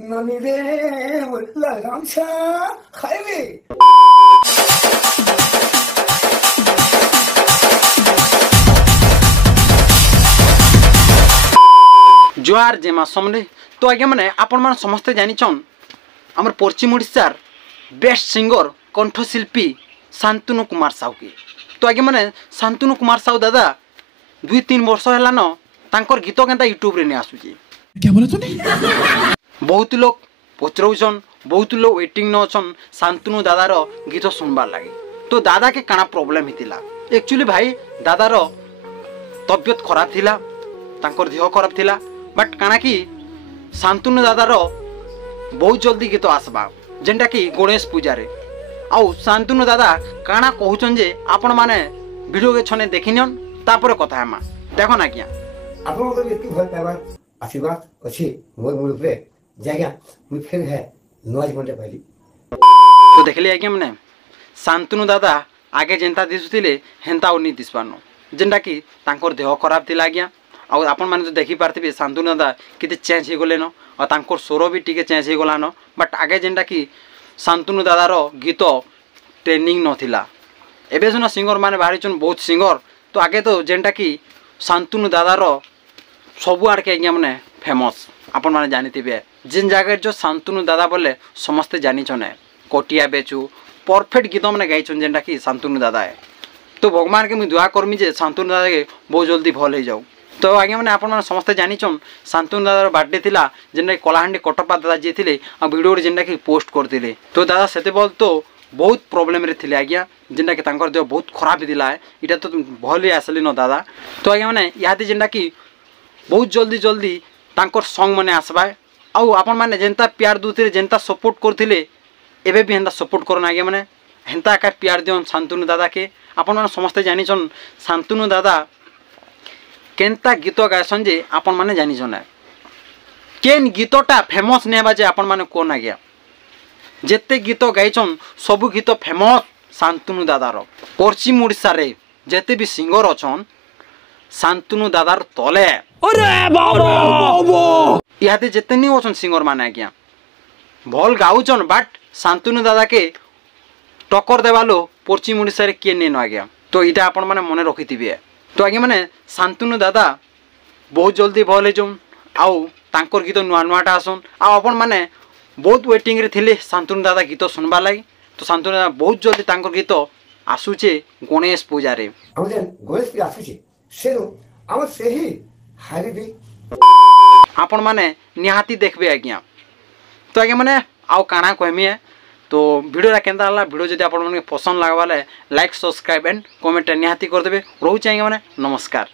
ननी रे उल्ला गामछा खाइबे। जुआर जेमा समले तो आज्ञा मैंने आपण मान समस्ते जानिछन आमर पश्चिम ओडिशार बेस्ट सिंगर कंठशिल्पी शांतनु कुमार साहू के। तो आज्ञा मैंने शांतनु कुमार साहू दादा 2-3 वर्ष है तांकर गीत केंता यूट्यूब रे नहीं आसुची। क्या बोला तूने? बहुत लोग पचरौछन, बहुत लोग वेटिंग न अछन शांतनु दादार गीत सुनबार लगे। तो दादा के काना प्रॉब्लम हितिला एक्चुअली भाई दादार तबियत खराब थिला, तांकर देह खराब थिला, बट काना कि शांतनु दादार बहुत जल्दी गीत आसबा जेनटा कि गणेश पूजा रे। आउ शांतनु दादा काना कहउछन जे आपण माने वीडियो के छने देखिनियन तापर कथा हेमा देखो ना किया आपन को एति भल पाइबा आशीर्वाद अछि मोर मोर पे जागा मु फिर है नॉइज बंदे पाइली। तो देखले आज्ञा मैंने शांतनु दादा आगे जेंता दिसुथिले हेंता उनी दिसपानो जेनटा कि तांकर देह खराब थिला आज्ञा। आ आपण माने तो देखि पारथिबे शांतनु दादा किते चेंज हे गले न और तांकर स्वर भी टिके चेंज हे गला न। बट आगे जेनटा कि शांतनु दादार गीत ट्रेनिंग नथिला। एबे सुना सिंगर माने बाहरिचन बहुत सिंगर। तो आगे तो जेनटा कि शांतनु दादार सबु आड़ के आज्ञा माने फेमस आपण माने जानिथिबे जिन जगह जो शांतनु दादा बोले समस्ते जानिछने कोटिया बेचू परफेक्ट गीत मैंने गाइछन जेनटा कि शांतनु दादा है। तो भगवान के मुझे दुआ करमी जे शांतनु दादा के बहुत जल्दी भल हो जाऊ। तो आज्ञा मैंने आपन समस्ते जानिछन शांतनु दादार बर्थडे थिला जेनटा कि कलाहांडी कटपा दादा जी थिले आ वीडियो जेनटा कि पोस्ट करथिले। तो दादा सेते बोल तो बहुत प्रॉब्लम रे थिले आज्ञा जेनटा कि तांकर देह बहुत खराब थिला है। इटा तो भल ही आसली न दादा। तो आज्ञा मैंने याद जेनटा कि बहुत जल्दी जल्दी तांकर सॉन्ग माने आसबा आउ आपण माने जेंता प्यार दूथिले जेंता सपोर्ट करथिले एबे भी हेंता सपोर्ट करन आज्ञा माने हेंता का प्यार दियन शांतनु दादा के। आपण माने समस्ते जानिछन शांतनु दादा केनता गीत गायसन जे आपण माने जानिछन केन गीतटा फेमस नेबा जे आपण माने कोन आज्ञा जेते गीत गाइछन सब गीत फेमस शांतनु दादार। पश्चिम ओडिसा रे जेते भी सिंगर अछन शांतनु दादार तले अरे बाबा इहाते जेते नहीं अछन सिंगर माने आज्ञा भल गाउछन बट शांतनु दादा के टक्कर देवालो पश्चिम ओडिसा रे किए नेन आज्ञा। तो इटा आपण माने मने रखिथिबे। तो आज्ञा माने शांतनु दादा बहुत जल्दी भल हो जाऊन आउ तांकर गीत नुआ नुआटा आसन आ आपण माने बहुत वेटिंग रे थिले शांतनु दादा गीत सुनबा लागि। तो शांतनु दादा बहुत जल्दी तांकर गीत आसुचे गणेश पूजा रे। हम जेन गणेश पूजा आसुचे सेनु हम सेही हारी भी आपण माने निहाती देखबे आज्ञा। तो आज्ञा माने आउ काना कहमी है। तो वीडियो केंता हला वीडियो जदि आपण माने पसंद लागबाले लाइक सब्सक्राइब एंड कमेंट निहाती कर देबे। रहू चाहिए माने नमस्कार।